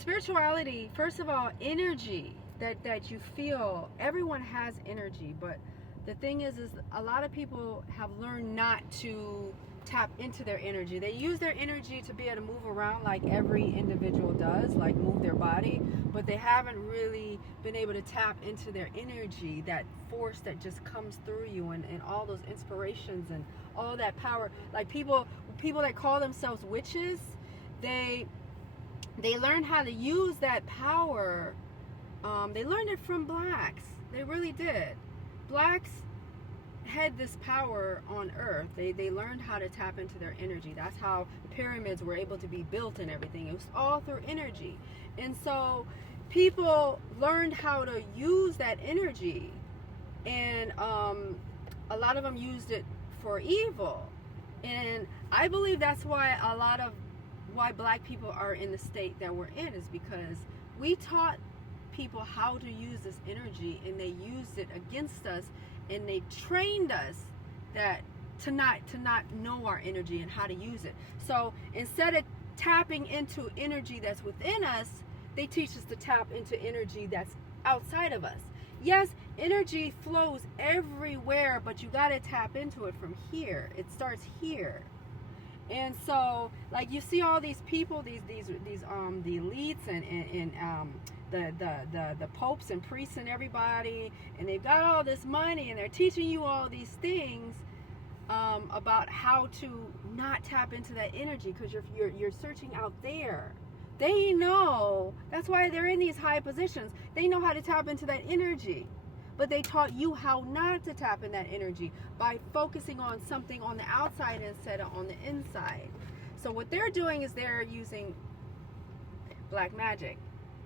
spirituality, first of all, energy that you feel. Everyone has energy, but the thing is a lot of people have learned not to tap into their energy. They use their energy to be able to move around like every individual does, like move their body, but they haven't really been able to tap into their energy, that force that just comes through you, and all those inspirations and all that power. Like people that call themselves witches, they learned how to use that power. They learned it from blacks. They really did. Blacks had this power on earth. They learned how to tap into their energy. That's how the pyramids were able to be built and everything. It was all through energy. And so people learned how to use that energy, and a lot of them used it for evil. And I believe that's why why black people are in the state that we're in, is because we taught people how to use this energy, and they used it against us, and they trained us that to not know our energy and how to use it. So instead of tapping into energy that's within us, they teach us to tap into energy that's outside of us. Yes, energy flows everywhere, but you got to tap into it from here. It starts here. And so, like, you see all these people, the elites and the popes and priests and everybody, and they've got all this money, and they're teaching you all these things about how to not tap into that energy, because you're searching out there. They know. That's why they're in these high positions. They know how to tap into that energy. But they taught you how not to tap in that energy by focusing on something on the outside instead of on the inside. So what they're doing is they're using black magic.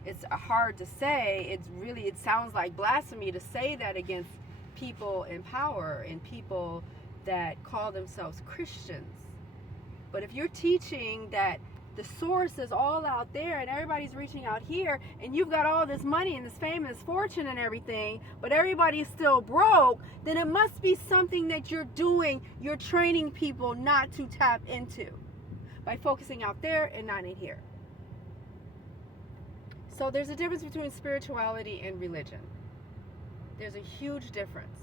It's hard to say. It sounds like blasphemy to say that against people in power and people that call themselves Christians. But if you're teaching that the source is all out there and everybody's reaching out here, and you've got all this money and this fame and this fortune and everything, but everybody's still broke, then it must be something that you're doing. You're training people not to tap into by focusing out there and not in here. So there's a difference between spirituality and religion. There's a huge difference.